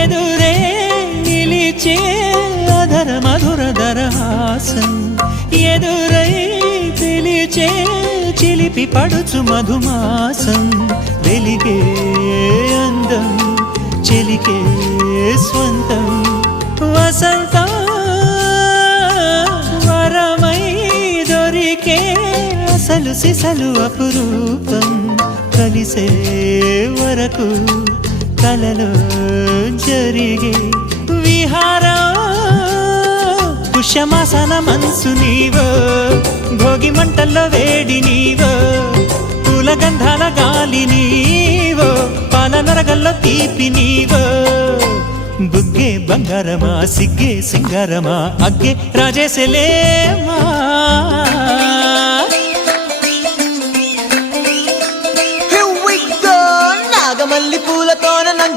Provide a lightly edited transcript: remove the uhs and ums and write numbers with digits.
ఎదురే నిలిచే అధర మధుర దరహాసం ఎదురై పిలిచే చిలిపి పడుచు మధుమాసం వెలిగే అందం చెలికే స్వంతం వసంతం వరమై దొరికే అసలు సిసలు అపురూపం కలిసే వరకు కలలో జరిగే విహారం పుష్యమాసన మనసు నీవో భోగి మంటల్లో వేడి నీవో పూల గంధాల గాలి నీవో పాల నరగల్లో తీపి నీవో బుగ్గే బంగారమా సిగ్గే సింగారమా అగ్గే రాజేసలేమా